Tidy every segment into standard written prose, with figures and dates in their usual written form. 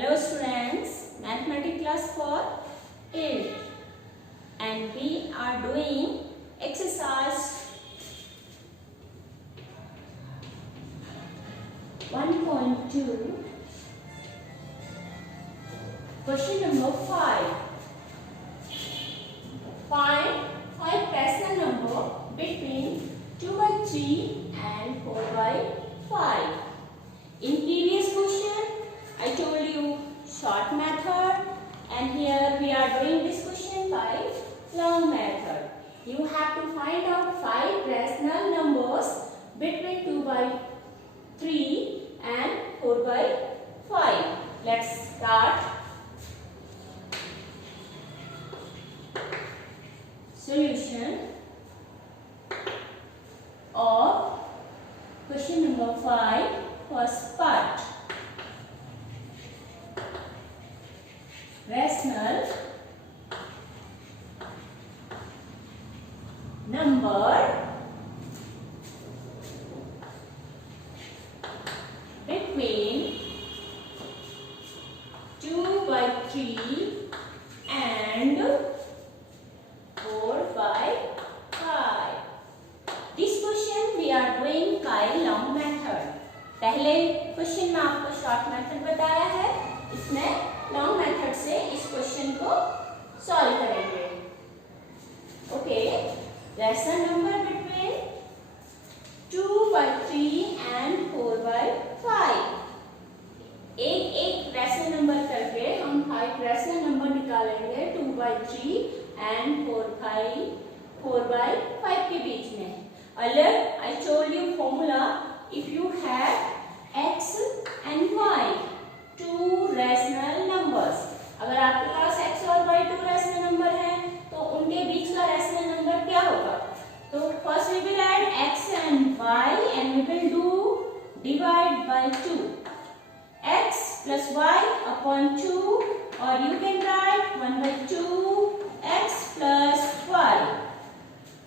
Hello students, mathematics class for 8 and we are doing exercise 1.2 question number 5. Find 5 rational number between 2 by 3 and 4 by 5. In previous question I told you short method and here we are doing this question by long method. You have to find out 5 rational numbers between 2 by 3 and 4 by 5. Let's start. Solution of question number 5, first part. Rational number between 2 by 3 and 4 by 5. This question we are doing by long method. पहले question में आपको short method बताया है, इसमें long method से इस question को solve करेंगे. Okay, rational number between 2 by 3 and 4 by 5. एक एक रैशनल नंबर करके हम 5 रैशनल नंबर निकालेंगे 2 by 3 and 4 by 5 के बीच में. Earlier I told you formula, if you have x and y, two rational numbers. अगर आपके पास x और y two rational number है तो उनके बीच का rational number क्या होगा? तो first we will add x and y and we will do divide by 2. x plus y upon 2, or you can write 1 by 2 x plus y.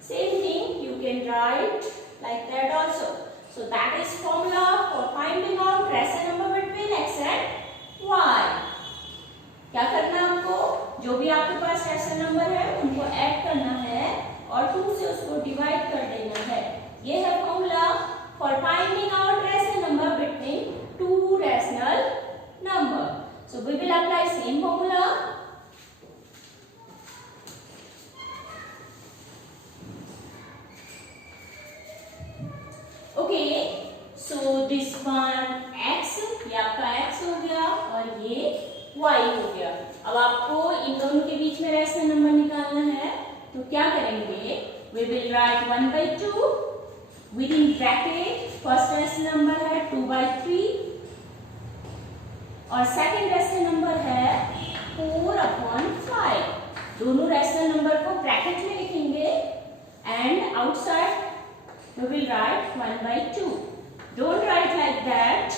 Same thing you can write like that also. So that is formula for finding out rational number between x and y. क्या करना है आपको? जो भी आपके पास rational number है उनको add करना है और 2 से उसको डिवाइड कर देना है. ये है formula for finding out rational number between two rational number. So we will apply same formula. Okay, so this one x, ये आपका x हो गया और ये y हो गया. अब आपको इन दोनों के बीच में रैशनल नंबर निकालना है तो क्या करेंगे? We will write 1 by 2 within bracket. First rational number है 2 by 3 और सेकंड रैशनल नंबर है 4 upon 5. दोनों रैशनल नंबर को ब्रैकेट में लिखेंगे and outside we will write 1 by 2. Don't write like that.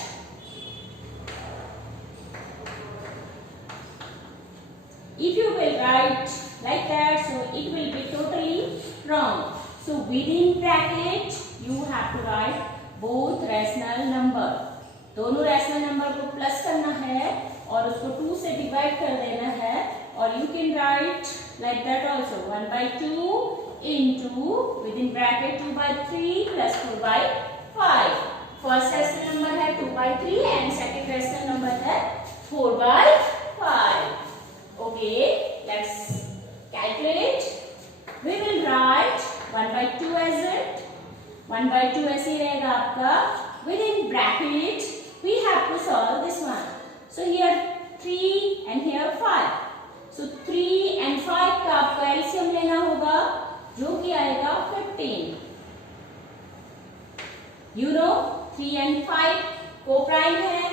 If you will write like that, so it will be totally wrong. So within bracket you have to write both rational number. दोनों rational number को plus करना है और उसको 2 से divide कर देना है. और you can write like that also. 1 by 2 into within bracket 2 by 3 plus 4 by 5. First rational number है 2 by 3 and second rational number है 4 by 5. Okay, let's calculate. We will write 1 by 2 as it. 1 by 2 ऐसे ही रहेगा आपका. Within bracket we have to solve this one. So here 3 and here 5. So 3 and 5 का आपका LCM लेना होगा जो कि आएगा 15. You know 3 and 5 कोप्राइम है,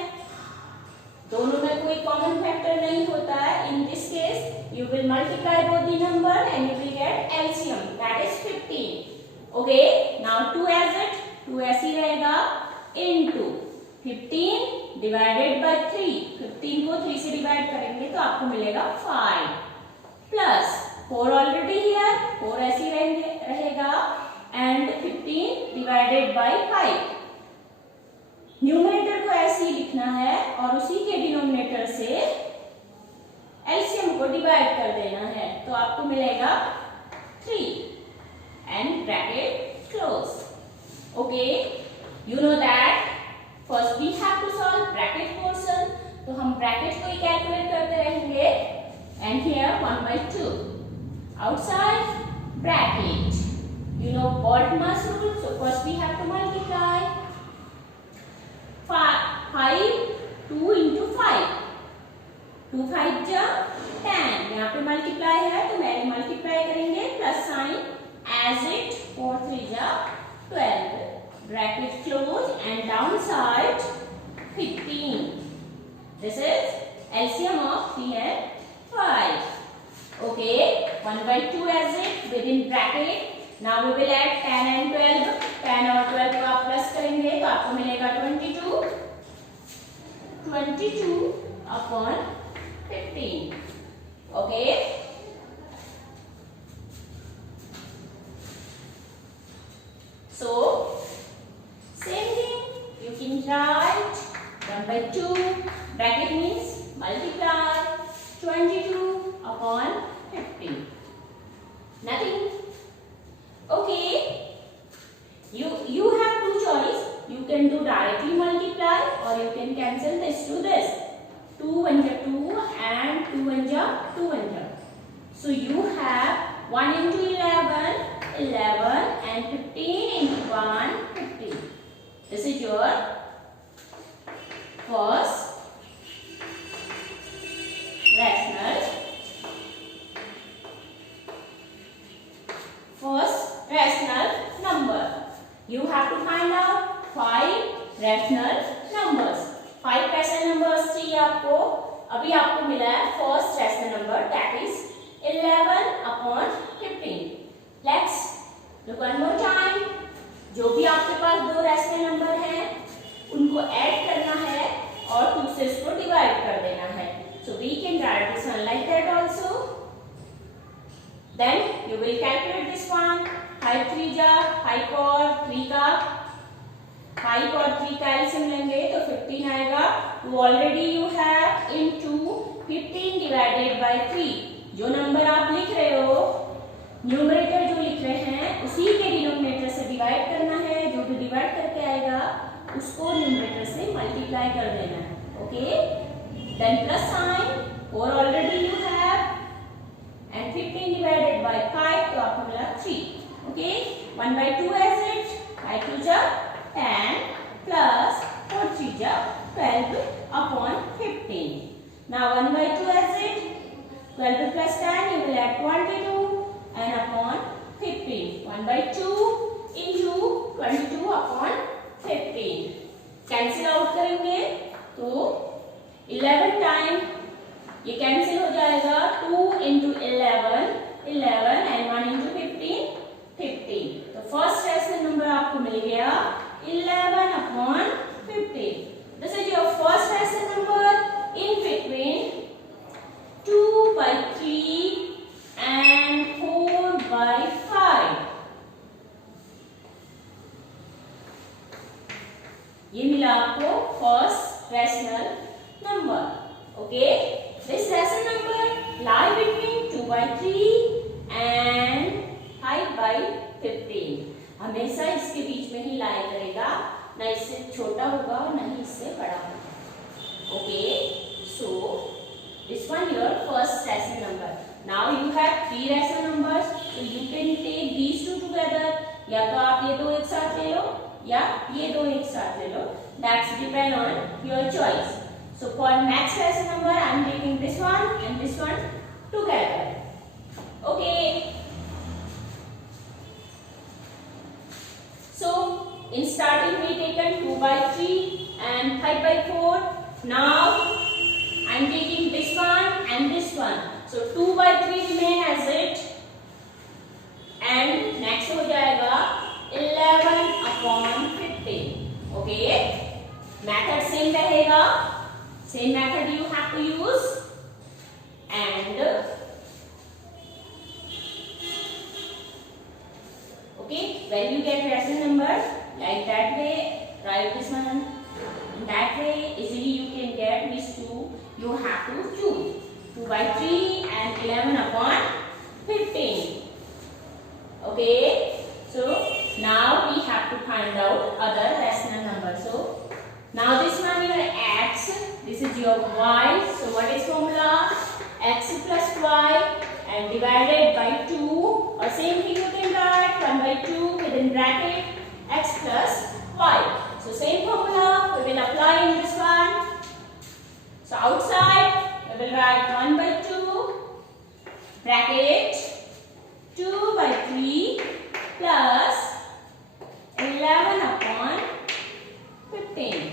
दोनों में कोई कॉमन फैक्टर नहीं होता है. In this case you will multiply both the number and you will get LCM, that is 15. Okay, now 2 as it, 2 ऐसे ही रहेगा इनटू 15 डिवाइडेड बाय 3. 15 को 3 से डिवाइड करेंगे तो आपको मिलेगा 5 प्लस 4 ऑलरेडी हियर, 4 ऐसे ही रहेगा एंड 15 डिवाइडेड बाय 5. न्यूमरेटर को ऐसे ही लिखना है और उसी के डिनोमिनेटर से एलसीएम को डिवाइड कर देना है। तो आपको मिलेगा 3 and bracket close. Okay, you know that first we have to solve bracket portion. तो हम ब्रैकेट को ही कैलकुलेट करते रहेंगे। And here 1/2 outside bracket. You know Boltzmann's rule. So first we have to multiply 5 2 into 5. 2 5 जा 10. यहाँ पे multiply है तो मैंने मल्टीप्लाई करेंगे प्लस साइन एज इट 4 3 जा 12. Bracket close and downside 15. This is LCM of 3 and 5. Okay, 1/2 as it within bracket. Now we will add 10 and 12. 10 और 12 को आप प्लस करेंगे तो आपको मिलेगा 22 upon 15. Okay. So same thing. You can write 1/2. Bracket means multiply 22 upon 15. Nothing. Okay. You have two choice. You can do directly multiply or you can cancel this to this. 2 1 ja 2 and 2 1 ja 2 1 ja. So you have 1 into 11 11 and 15 into 1 15. This is your first rational number. You have to find out 5 rational numbers. 5 rational numbers चाहिए आपको. अभी आपको मिला है first rational number, that is 11 upon 15. Let's look one more time. जो भी आपके पास दो rational number हैं उनको ऐड करना है और 2 से इसको डिवाइड कर देना है. So we can write this one like that also. Then you will calculate this one. 5 3 जा 5 और 3 का 5 और 3 का एलसीएम लेंगे तो 15 आएगा. तो already you have into 15 divided by 3. जो नंबर आप लिख रहे हो न्यूमरेटर जो लिख रहे हैं उसी के डिनोमिनेटर से डिवाइड करना है. जो भी डिवाइड करके आएगा उसको न्यूमरेटर से मल्टीप्लाई कर देना है. ओके, देन प्लस साइन और already you have and 15 divided by 5 तो आपको मिला 3. Okay, 1/2 as it. 5 2 ja 10 plus 4 3 ja 12 upon 15. Now 1/2 as it. 12 plus 10 you will add 22 and upon 15. 1/2 into 22 upon 15. Cancel out करेंगे तो 11 time ये cancel हो जाएगा. 2 into 11 11 and 1 into 15 15. तो first rational number आपको मिल गया 11 upon 15. This is your first rational number in between 2/3 and 4/5. ये मिला आपको first rational number. Okay, this rational number lie between 2/3 and 5/15. हमेशा इसके बीच में ही लाई करेगा, ना इससे छोटा होगा और ना ही इससे बड़ा होगा. Okay, so this one your first rational number. Now you have 3 rational numbers, so you can take these two together. या तो आप ये दो एक साथ ले लो या ये दो एक साथ ले लो. That's depend on your choice. So for next rational number, I am taking this one and this one together. Okay. So in starting we taken 2/3 and 5/4. Now I am taking this one and this one. So 2/3 remain as it and next हो जाएगा 11 upon 15. Okay, method same रहेगा. Same method you have to use and okay, when you get rational numbers like that way, write this one that way easily you can get these two. You have to choose 2 by 3 and 11 upon 15. Okay, so now we have to find out other rational numbers. So now this one your x, this is your y. So what is formula? X plus y and divided by 2, or same thing you can write 1 by 2 within bracket x plus y. So same formula we will apply in this one. So outside we will write 1 by 2 bracket 2 by 3 plus 11 upon 15.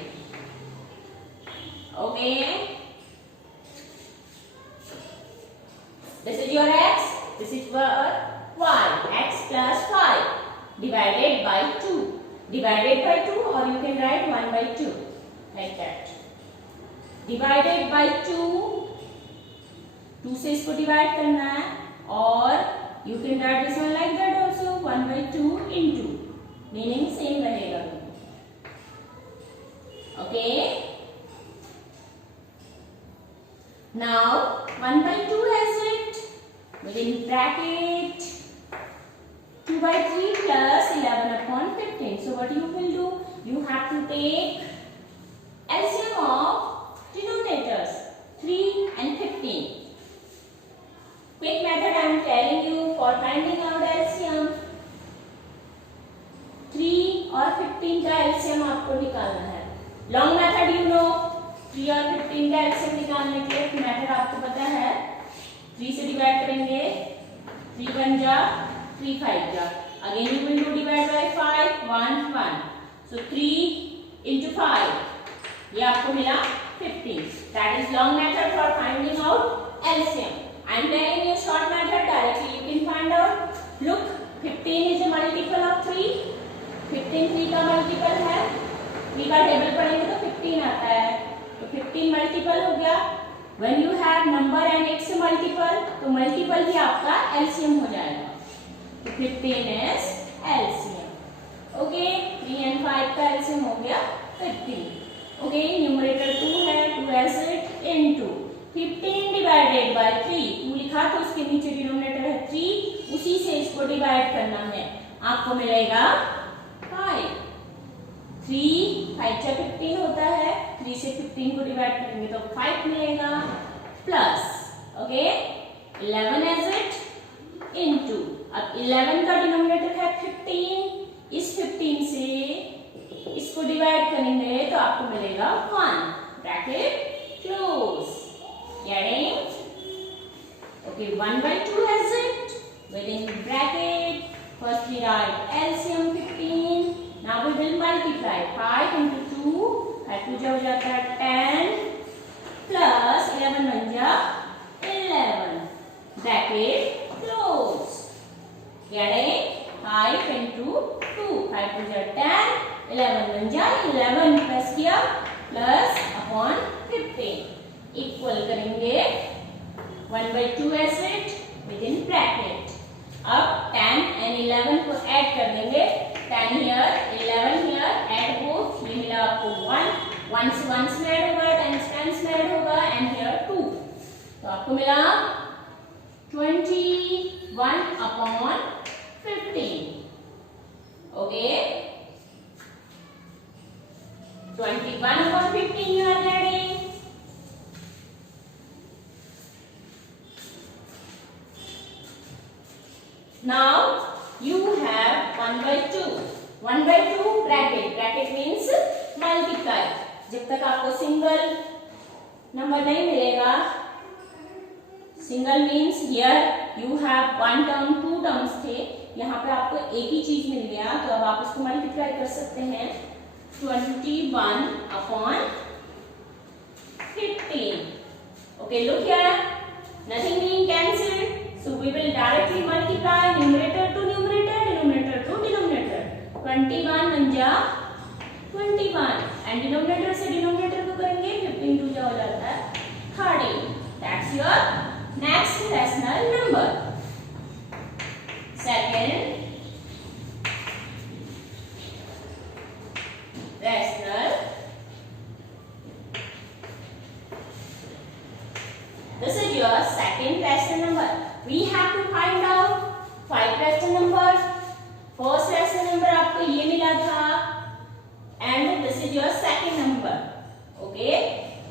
Okay. This is your x, this is your y. X plus y divided by 2. Divided by 2, or you can write 1 by 2 like that. Divided by 2, 2 से इसको divide करना है, और you can write this one like that also, 1 by 2 into, meaning same रहेगा. Okay. Now 1 by 2 has it within bracket 2 by 3 plus 11 upon 15. So what you will do? You have to take LCM of denominators 3 and 15. Quick method I am telling you for finding out LCM. 3 और 15 का LCM आपको निकालना है. Long method you know. 3 और 15 का LCM निकालने के लिए मेथड आपको पता है. 3 से डिवाइड करेंगे, 3 1 जा 3 5 जा. Again you will do divide by 5 1 1. So 3 into 5. ये आपको मिला 15. That is long method for finding out LCM. I am telling you short method, directly you can find out. Look, 15 is a multiple of 3. 15 3 का multiple है. 3 का table पढ़ेंगे तो 15 आता है. तो 15 मल्टीपल हो गया. When you have number and its multiple, तो मल्टीपल भी आपका LCM हो जाएगा. तो 15 is LCM. Okay, 3 and 5 का LCM हो गया 15. Okay, न्यूमरेटर 2 है, 2 has it into 15 divided by 3. 2 लिखा तो उसके नीचे डिनोमिनेटर है 3, उसी से इसको डिवाइड करना है. आपको मिलेगा 5. 3 5 से 15 होता है. 3 से 15 को डिवाइड करेंगे तो 5 मिलेगा plus. Okay, 11 as it into. अब 11 का डिनोमिनेटर है 15. इस 15 से इसको डिवाइड करेंगे तो आपको मिलेगा 1. Bracket close. Getting? Okay, 1 by 2 has it within bracket. First we write LCM 15. Now we will multiply 5 into 2. 5 2 हो जाता है 10 plus 11 बन जा 11. Bracket close. Getting? 5 into 2. 5 2 जा 10. 11 बन जा 11 प्लस किया प्लस अपॉन 15. इक्वल करेंगे 1 by 2 as it within bracket. अब 10 and 11 को ऐड कर देंगे. 10 here, 11 here, add both. ये मिला आपको 1. 1 से 1 से ऐड होगा, 10 से 10 से ऐड होगा, and here 2. तो आपको मिला 21 upon 15. Okay, 21 upon 15 you are adding. Now you have 1 by 2. 1 by 2 bracket. Bracket means multiply. जब तक आपको सिंगल नंबर नहीं मिलेगा. Single means here you have 1 term 2 terms थे. यहाँ पे आपको एक ही चीज मिल गया, तो अब आप इसको मल्टीप्लाई कर सकते हैं. 21 upon 15. Okay, look here. Nothing being cancelled. So we will directly multiply numerator to numerator, denominator to denominator. 21 बन जा 21 and denominator से denominator को करेंगे 15 2 जा हो जाता है 30. That's your next rational number. Second rational आपको ये मिला था and this is your second number. Okay,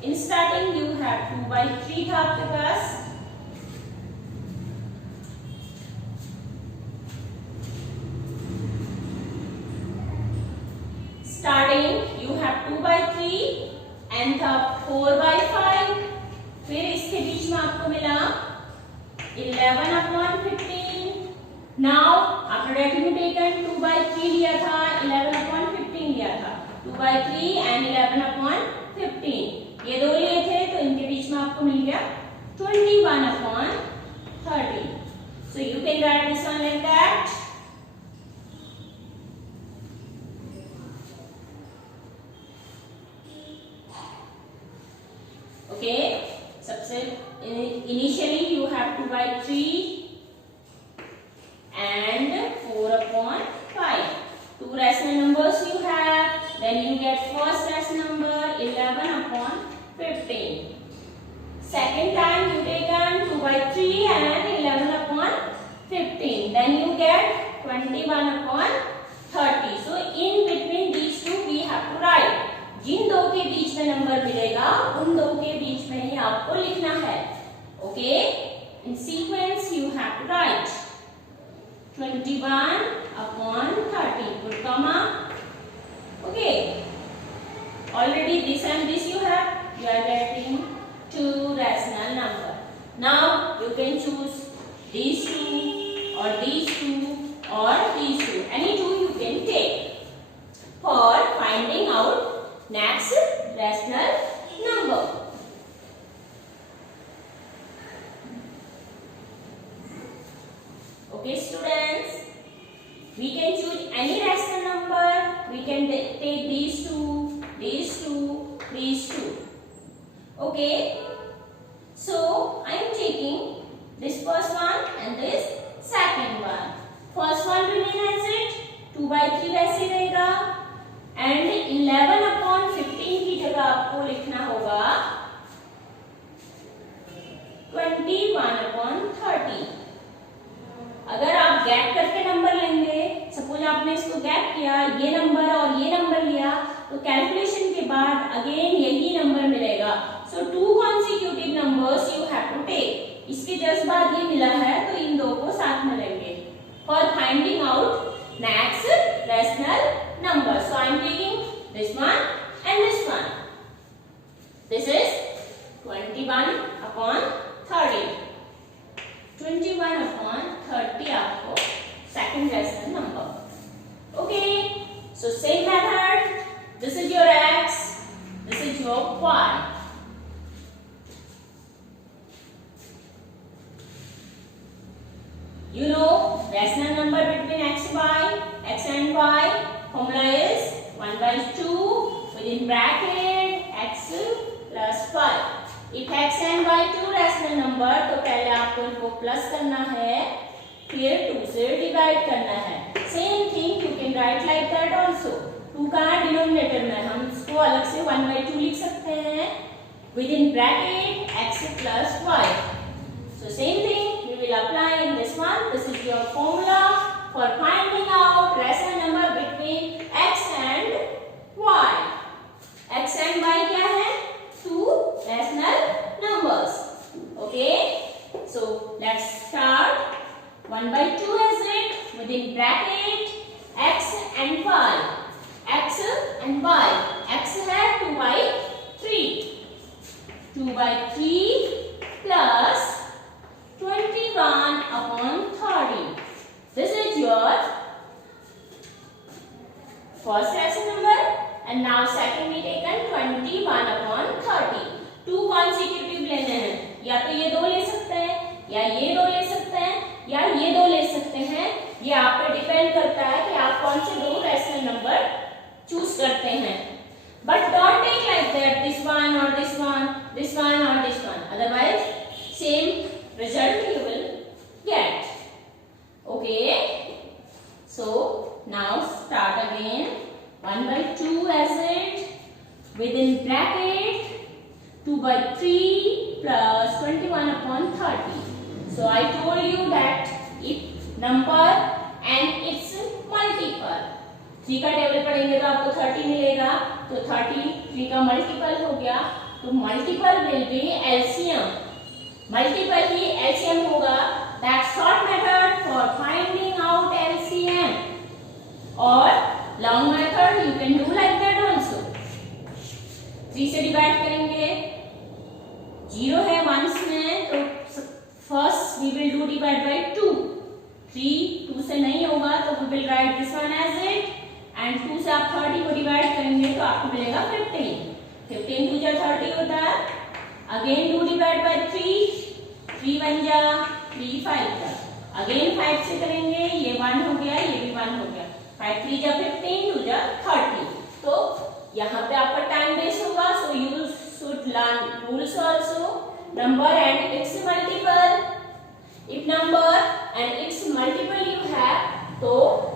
in starting you have 2/3 था आपके पास. Starting you have 2/3 and था 4/5. फिर इसके बीच में आपको मिला 11/15. Now after that you taken 2/3 लिया था, 11/15 लिया था. 2/3 and 11/15 ये दो लिए थे तो इनके बीच में आपको मिल गया 21/30. So you can write this one like that. Okay, सबसे initially you have 2/3 and 4/5. Two rational numbers you have. Then you get first rational number 11/15. Second time you taken 2/3 and 11/15. Then you get 21/30. So in between these two we have to write. जिन दो के बीच में number मिलेगा उन दो के बीच में ही आपको लिखना है. Okay? In sequence you have to write 21/30. Put comma. Okay. Already this and this you have. You are getting two rational number. Now you can choose these two or these two or these two. Any two you can take for finding out next rational number. Okay students, we can choose any rational number. We can take these two, these two, these two. Okay, so I am taking this first one and this second one. First one remain as it, 2/3 वैसे रहेगा and 11/15 की जगह आपको लिखना होगा 21/30. अगर आप gap करके नंबर लेंगे, सपोज आपने इसको गैप किया, ये नंबर और ये नंबर लिया, तो कैलकुलेशन के बाद अगेन यही नंबर मिलेगा. So two consecutive numbers you have to take. इसके जस्ट बाद ये मिला है तो इन दो को साथ में लेंगे for finding out next rational number. So I am taking this one and this one. This is 21/30. 21/30 आपको second rational number. Okay, so same method. This is your x, this is your y. You know rational number between x and y formula is 1/2 within bracket x plus 5. If x and y two rational number तो पहले आपको इनको plus करना है, फिर 2 से divide करना है. Same thing you can write like that also. 2 का डिनोमिनेटर में हम इसको अलग से 1/2 लिख सकते हैं with in bracket x plus y. So same thing we will apply in this one. This is your formula for finding out rational number between x and y. x and y क्या है? Two rational numbers. Okay, so let's start. 1/2 is it within bracket x and y. X and y. X है 2/3. 2/3 plus 21/30. This is your first rational number. And now second we taken 21/30. Two consecutive लेने हैं. या तो ये दो ले सकते हैं, या ये दो ले सकते हैं, या ये दो ले सकते हैं. ये आप पे डिपेंड करता है कि आप कौन से दो रैशनल नंबर चूज करते हैं. But don't take like that, this one or this one, this one or this one. Otherwise, same result you will get. Okay. So now start again. 1/2 as it within bracket 2/3 plus 21/30. So I told you that if number and its multiple 3 का table पढ़ेंगे तो आपको 30 मिलेगा, तो 30 3 का multiple हो गया, तो multiple will be LCM, multiple ही एलसीएम होगा। That short method for finding out LCM, और long method you can do like that also. 3 से डिवाइड करेंगे, 0 है वंस में, तो first we will do divide by 2, 2 से नहीं होगा तो we will write this one as it, and 2 से आप 30 को डिवाइड करेंगे तो आपको मिलेगा 15, 15 2 जा 30 होता है। अगेन डू डिवाइड बाय 3, 3 1 जा 3 5 जा, अगेन 5 से करेंगे, ये 1 हो गया, ये भी 1 हो गया, 5 3 जा 15, 2 जा 30। तो यहाँ पे आपका टाइम वेस्ट होगा, so you should learn rules also, number and it's multiple. If number and it's multiple you have, तो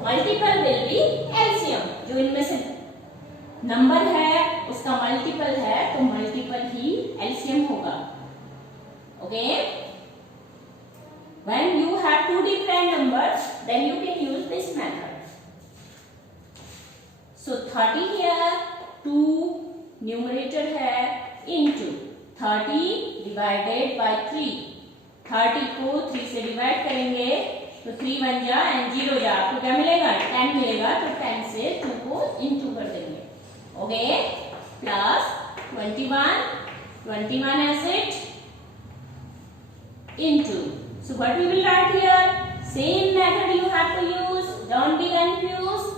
मल्टीपल विल बी एलसीएम, जो इनमें से नंबर है उसका मल्टीपल है तो मल्टीपल ही एलसीएम होगा। Okay, when you have two different numbers then you can use this method. So 30 here, 2 numerator है into 30 divided by 3, 30 को 3 से डिवाइड करेंगे तो 3 1 जा एंड 0 जा, आपको क्या मिलेगा 10 मिलेगा, तो 10 से 2 को इंटू कर देंगे। Okay, plus 21 as it into, so what we will write here, same method you have to use, don't be confused,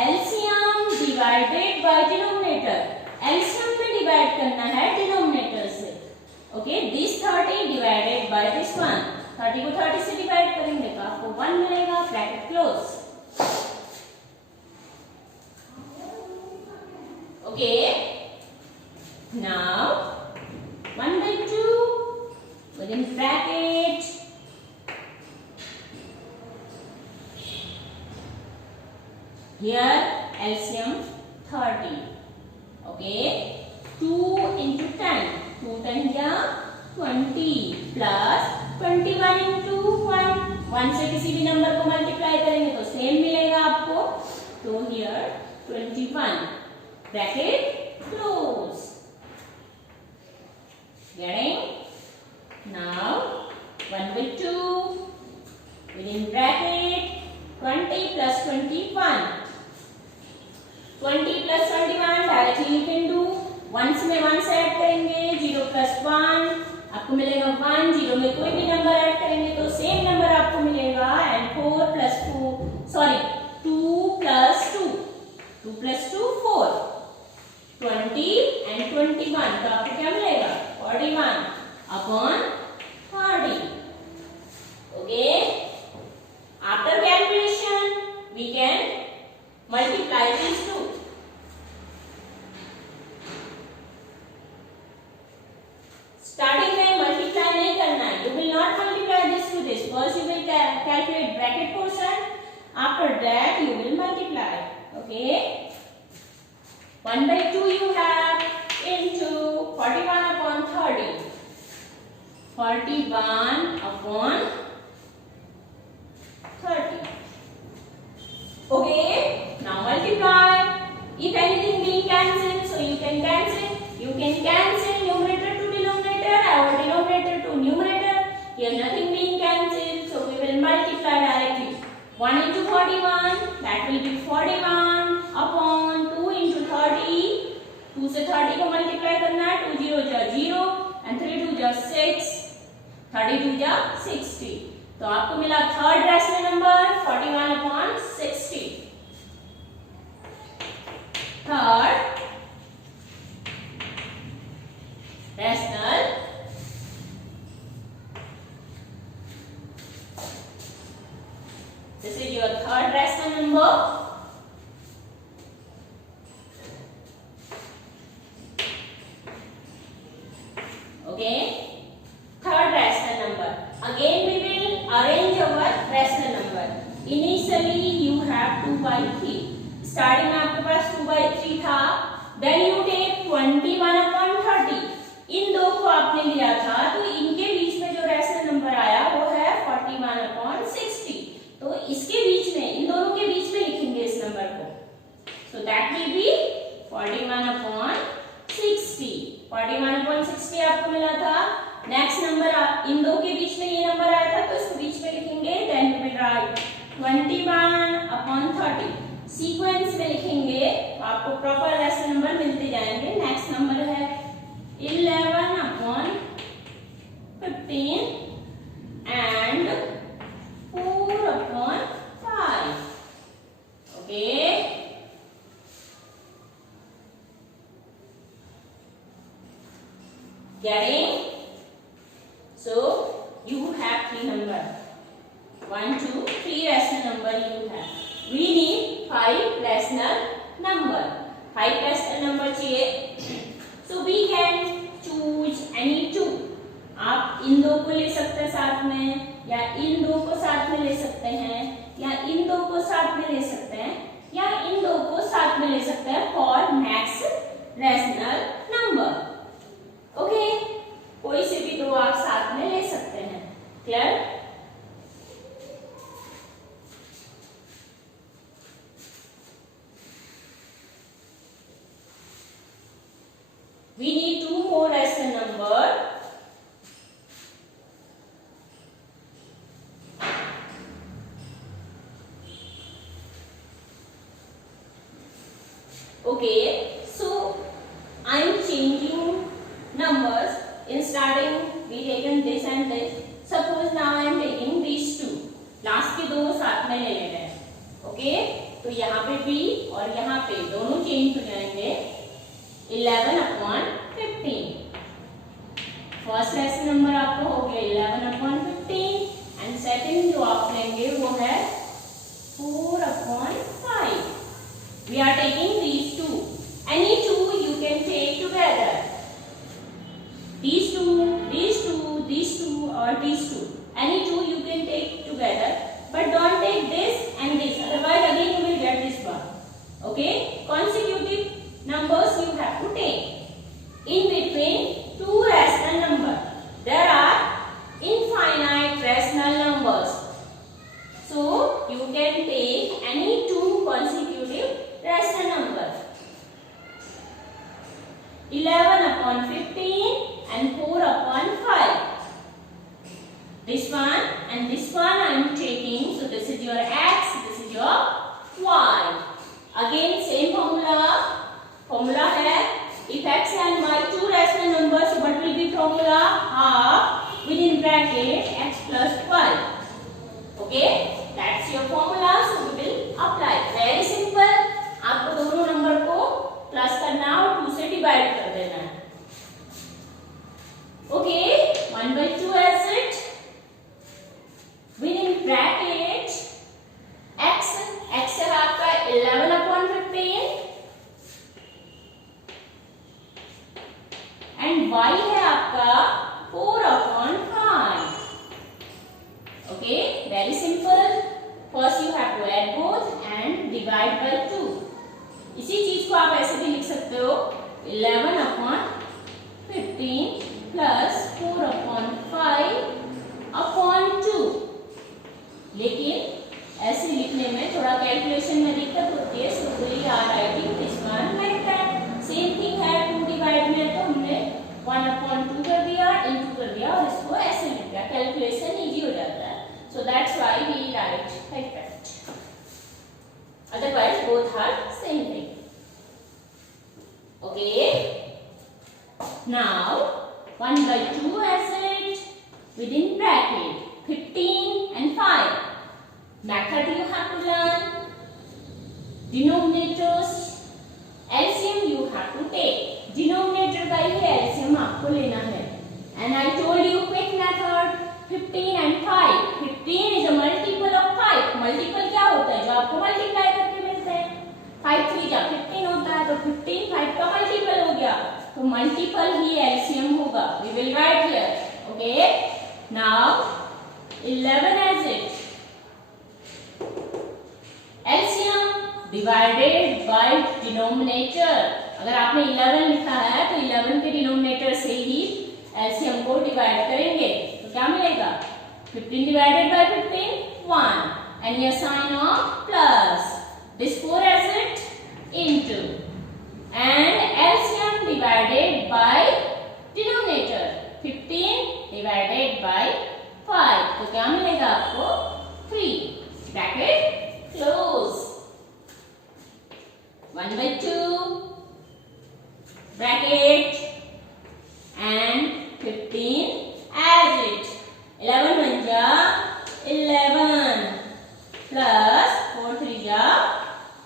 LCM divided by denominator, LCM में डिवाइड करना है डिनोमिनेटर से। Okay, this 30 divided by this one, 30 को 30 से divide करेंगे तो आपको 1 मिलेगा, bracket close. Okay, now 1 by 2 within bracket, here LCM 30. Okay, 2 into 10, 2 10 या 20 plus 21 into 1 से किसी भी नंबर को मल्टीप्लाई करेंगे तो सेम मिलेगा आपको, तो here 21 bracket close. Getting? Now 1 by 2 within bracket 20 plus 21, 20 plus 21 directly you can do, 1 में 1 से ऐड करेंगे, 0 plus 1 आपको मिलेगा 1, 0 में कोई भी नंबर ऐड करेंगे तो सेम नंबर आपको मिलेगा, एंड 4 plus 2 plus 2 4, 20 and 21, तो आपको क्या मिलेगा 41 upon 30. Okay, after calculation we can multiply these two. Starting में multiply नहीं करना है, you will not multiply this to this, first you will calculate bracket portion, after that you will multiply. Okay, 1 by 2 you have into 41 upon 30, 41 upon 30. Okay, now multiply. If anything being cancelled, so you can cancel. You can cancel numerator to denominator or denominator to numerator. Here nothing being cancelled, so we will multiply directly. 1 into 41, that will be 41 upon 2 into 30. 2 से 30 को multiply करना है, 2 0 जा 0 and 3 2 जा 6, 32 जा 60. तो आपको मिला third rational number 41 upon 60. Third rational this is your third rational number. Okay, third rational number. Again we will arrange our rational number. Initially you have 2 by 3. Starting में आपके पास 2 by 3 था. Then you take 21 upon 30. इन दो को आपने लिया था तो इनके बीच में जो rational number आया वो है 41 upon 60. तो इसके बीच में, इन दोनों के बीच में लिखेंगे इस नंबर को. So that will be 41 upon 60. 41 upon 60 आपको मिला था. नेक्स्ट नंबर इन दो के बीच में ये नंबर आया था तो इसको बीच में लिखेंगे. Then we will write 21 upon 30. Sequence में लिखेंगे आपको प्रॉपर ऐसे नंबर मिलते जाएंगे. नेक्स्ट नंबर है 11 upon 15 and 4 upon 5. Okay. Getting? So you have three number. 1, 2, 3 rational number you have. We need 5 rational number. 5 rational number चाहिए. So we can choose any two. आप इन दो को ले सकते हैं साथ में, या इन दो को साथ में ले सकते हैं, या इन दो को साथ में ले सकते हैं, या इन दो को साथ में ले सकते हैं for max rational number. Okay, कोई से भी दो आप साथ में ले सकते हैं. Clear? We need two more rational number. Okay, so I am changing numbers. In starting, we taken this and this. Suppose now I am taking these two. Last के दो साथ में ले रहे हैं. Okay, तो यहाँ पे भी और यहाँ पे दोनों चेंज हो जाएंगे. 11 upon 15. फर्स्ट रैशनल नंबर आपको हो गया 11 upon 15 एंड सेकंड जो आप लेंगे वो है 4 upon 5. We are taking these two. Any two you can take together. These two, these two, these two, or these two. Any two you can take together, but don't take this and this. Otherwise, again you will get this one. Okay? Consecutive numbers you have to take. In between two rational numbers, there are infinite rational numbers. So you can take any two consecutive rational numbers. 11 upon 15 and 4 upon 5. This one and this one I am taking. So this is your x, this is your y. Again same formula. Formula है if x and y two rational numbers, what will be formula? Half within bracket x plus y. Okay, that's your formula. So we will apply. Very simple. आपको दोनों number को plus करना और 2 से divide कर देना है. Okay, 1/2 as it within bracket x है आपका 11 upon 15 and y है आपका 4 upon 5. Okay, very simple. First you have to add both and divide by 2. इसी चीज को आप ऐसे भी लिख सकते हो 11 upon 15 plus 4 upon 5 upon 2. लेकिन ऐसे लिखने में थोड़ा कैलकुलेशन में दिक्कत होती है. So we are writing this one like that. Same thing है 2 डिवाइड में तो हमने 1 upon 2 कर दिया, into कर दिया और इसको ऐसे लिख दिया. कैलकुलेशन इजी हो जाता है. So that's why we write like that. Otherwise both are same thing. Okay. Now 1/2 as it within bracket 15 and 5. Method you have to learn. Denominators LCM you have to take. Denominator का ही LCM आपको लेना है. And I told you quick method 15 and 5. 15 is a multiple of 5. Multiple क्या होता है? जो आपको multiply करके मिलते हैं. 5 3 जा 15 होता है तो 15 5 का multiple हो गया. तो multiple ही LCM होगा. We will write here. Okay. Now 11 as it. LCM divided by denominator. अगर आपने 11 लिखा है तो 11 के डिनोमिनेटर से ही LCM को डिवाइड करेंगे तो क्या मिलेगा 15 divided by 15 1 and your sign of plus. This 4 as it in 22 and LCM divided by denominator 15 divided by 5 तो क्या मिलेगा आपको 3 bracket close 1/2 bracket and 15 as it 11 1 जा 11 plus 4 3 जा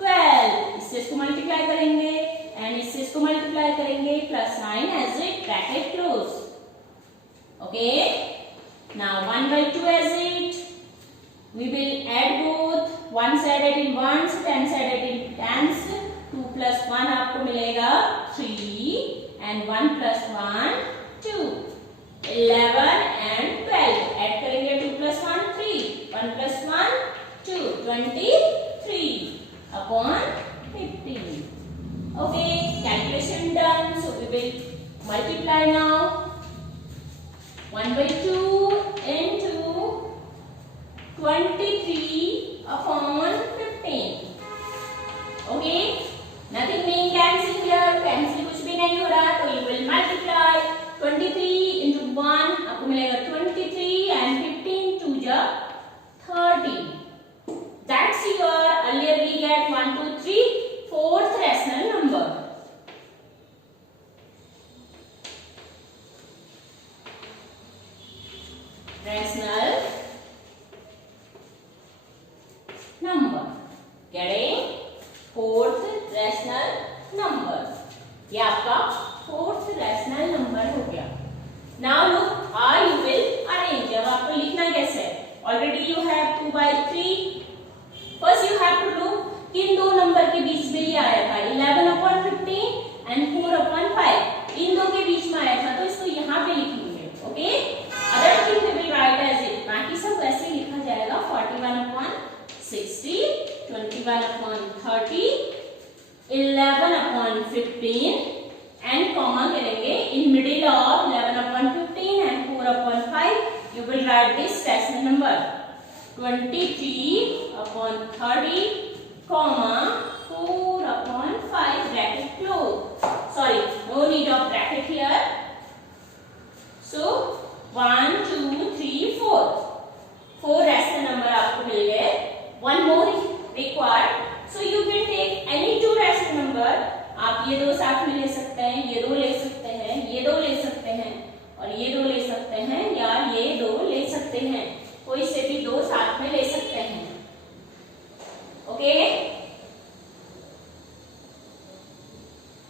12 इससे इसको मल्टीप्लाई करेंगे एंड इससे इसको मल्टीप्लाई करेंगे plus 9 as it bracket close okay now 1/2 as it we will add both one sided in ones 10 sided in tens 2 plus 1 आपको मिलेगा 3 and 1 plus 1 2 11 and 12 ऐड करेंगे 2 plus 1 3 1 plus 1 2 23 upon 15 okay calculation done so we will multiply now 1/2 into 23 upon 15 okay nothing being cancelled here cancel कुछ भी नहीं हो रहा तो you will multiply 23 into 1 आपको मिलेगा 23 and 15 2 जा 30 that's your earlier we get 1 2 3 fourth rational number rational number getting fourth rational number ये आपका fourth rational number हो गया now look how you will arrange अब आपको लिखना कैसे है already you have 2/3 first you have to look किन दो नंबर के बीच में ये आया था 11/15 and 4/5 इन दो के बीच में आया था तो इसको यहाँ पे लिखेंगे okay other thing we will write as it बाकी सब वैसे ही लिखा जाएगा 41/60 21/30 11/15 एंड कॉमा करेंगे in middle of 11/15 and 4/5 you will write this rational number 23/30 comma 4/5 bracket close sorry no need of bracket here so 1 2 3 4 rational number आपको मिल गए one more required so you can take any two rational number आप ये दो साथ में ले सकते हैं ये दो ले सकते हैं ये दो ले सकते हैं और ये दो ले सकते हैं या ये दो ले सकते हैं कोई से भी दो साथ में ले सकते हैं okay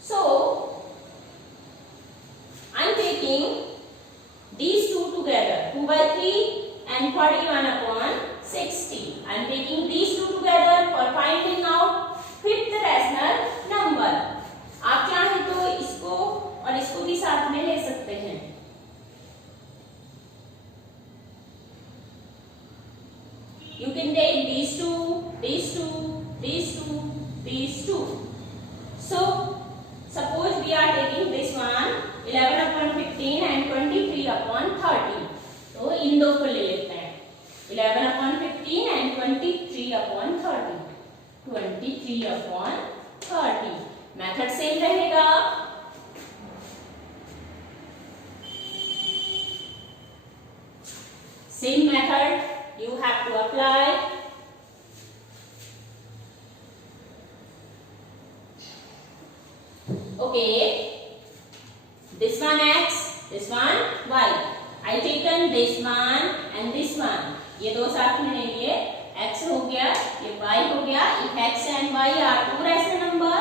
so I'm taking these two together 2/3 and 41/60 I'm taking these two together for finding out fifth rational number आप चाहे तो इसको और इसको भी साथ में ले सकते हैं you can take these two these two these two these two so suppose we are taking this one 11/15 and 23/30 तो इन दो को ले लेते हैं 11/15 and 23/30 23/30 मेथड सेम रहेगा same method you have to apply okay this one x this one y I taken this one and this one ये दो साथ में नहीं लिए x हो गया ये y हो गया if x and y are two rational number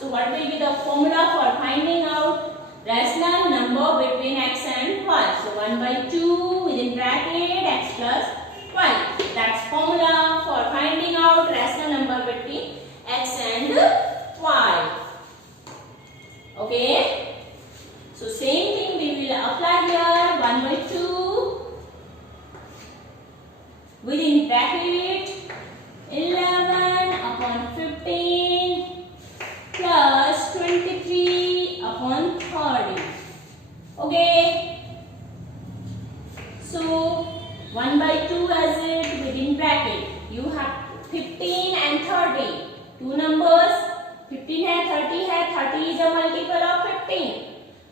so what will be the formula for finding out rational number between x and y so 1/2 within bracket x plus y that's formula for finding out rational number between x and y okay so same thing we will apply here 1/2 within bracket 11/15 plus 23/30 okay so 1/2 as it within bracket you have 15 and 30 है, 30 is a multiple of 15,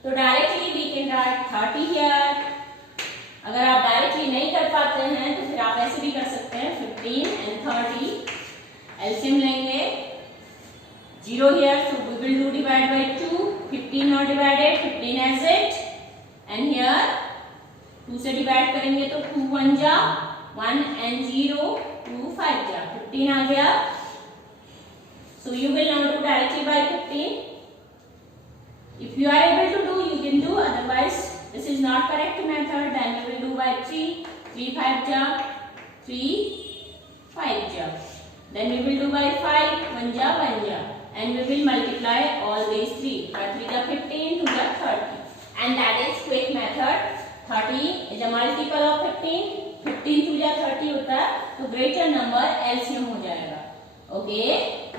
तो directly we can write 30 here. अगर आप directly नहीं कर पाते हैं तो फिर आप ऐसे भी कर सकते हैं, 15 एंड 30 एलसीएम लेंगे, 0 here, so we will do divide by 2, 15 not divided, 15 as it, and here 2 से डिवाइड करेंगे तो 2 1 जा 1 and 0 2 5 जा 15 आ गया। So you will now do directly by 15. If you are able to do, you can do, otherwise this is not correct method, then you will do by 3, 3 5 ja 3 5 ja, then we will do by 5, 1 ja 1 ja, and we will multiply all these 3 by 3 ja 15, 2 ja 30, and that is quick method. 30 is a multiple of 15, 15 2 ja 30 होता है, तो greater number LCM हो जाएगा। Okay,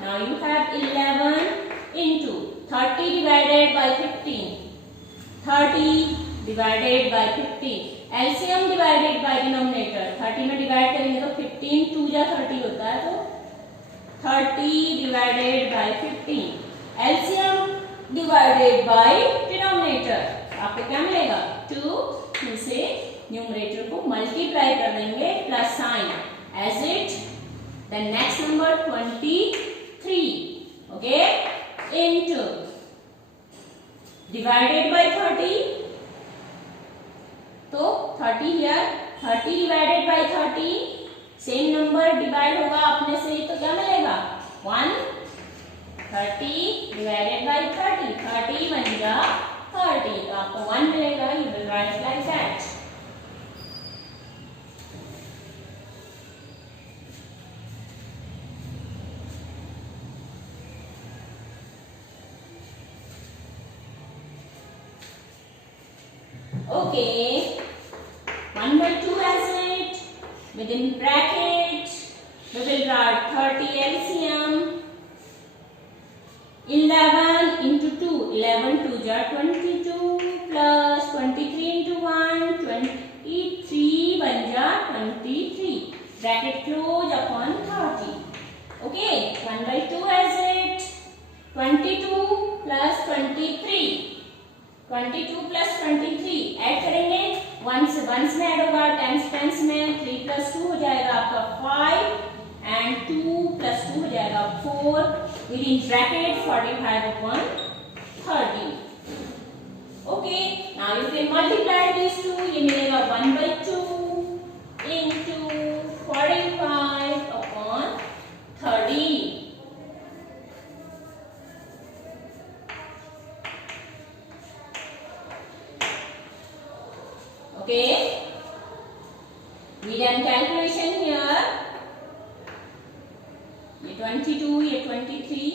now you have 11 into 30 divided by 15, 30 divided by 15, LCM divided by denominator, 30 में divide करेंगे तो 15 2 जा 30 होता है, तो 30 divided by 15, LCM divided by denominator, आपको क्या मिलेगा 2, 2 से न्यूमरेटर को मल्टीप्लाई कर देंगे plus sign as it, then next number 23, okay, into divided by 30, तो 30 here, 30 divided by 30, same number divide होगा अपने से, तो क्या मिलेगा 1, 30 डिवाइडेड बाय 30, 30 बन जा 30, तो आपको 1 मिलेगा। You will write like that. Okay, 1 by 2 as it, within bracket we will write 30 LCM, 11 into 2, 11 2 ja 22 plus 23 into 1, 23 1 ja 23, bracket close upon 30. Okay, 1 by 2 as it, 22 plus 23, 22 plus 23 add करेंगे, 1 से 1 में add होगा, 10 में 3 plus 2 हो जाएगा आपका 5 and 2 plus 2 हो जाएगा 4, within bracket 45 upon 30. Okay, now you can multiply these two, ये मिलेगा 1 by 2 into 45 upon 30. Okay, we done calculation here, ये 22, ये 23,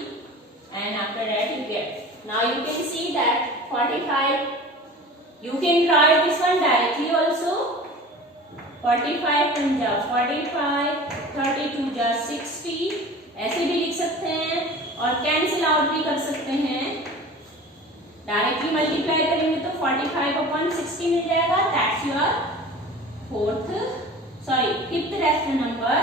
and after that you get, now you can see that 45, you can write this one directly also, 45 पंजा 45, 32 जा 60, ऐसे भी लिख सकते हैं और कैंसिल आउट भी कर सकते हैं, डायरेक्टली मल्टीप्लाई करेंगे तो 45 upon 60 मिल जाएगा, that's your fifth rational number,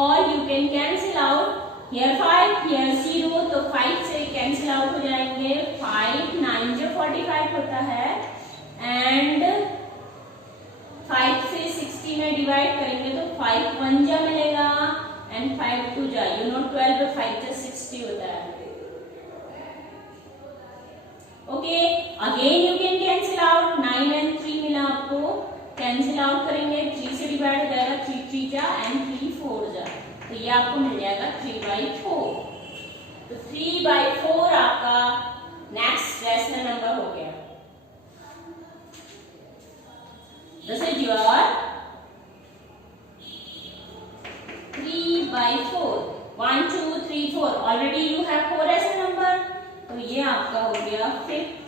और you can cancel out here 5 here 0, तो 5 से कैंसिल आउट हो जाएंगे, 5 9 जो 45 होता है, एंड 5 से 60 में डिवाइड करेंगे तो 5 1 जा मिलेगा एंड 5 2 जा, यू नो 12 पे 5 से 60 होता है। Okay, again you can cancel out, 9 and 3 मिला आपको, कैंसिल आउट करेंगे, 3 से डिवाइड हो जाएगा, 3 3 जा एंड 3 4 जा, तो ये आपको मिल जाएगा 3/4, तो 3/4 आपका नेक्स्ट रेशनल नंबर हो गया। This is your 3/4, 1 2 3 4, already you have 4 rational number, तो ये आपका हो गया फिफ्थ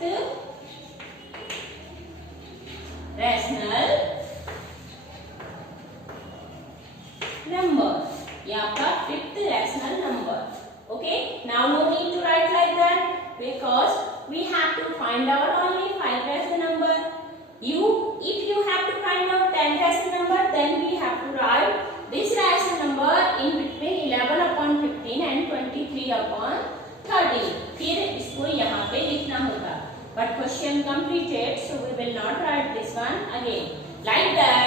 रैशनल नंबर, ये आपका fifth rational number. Okay, now no need to write like question completed, so we will not write this one again. Like that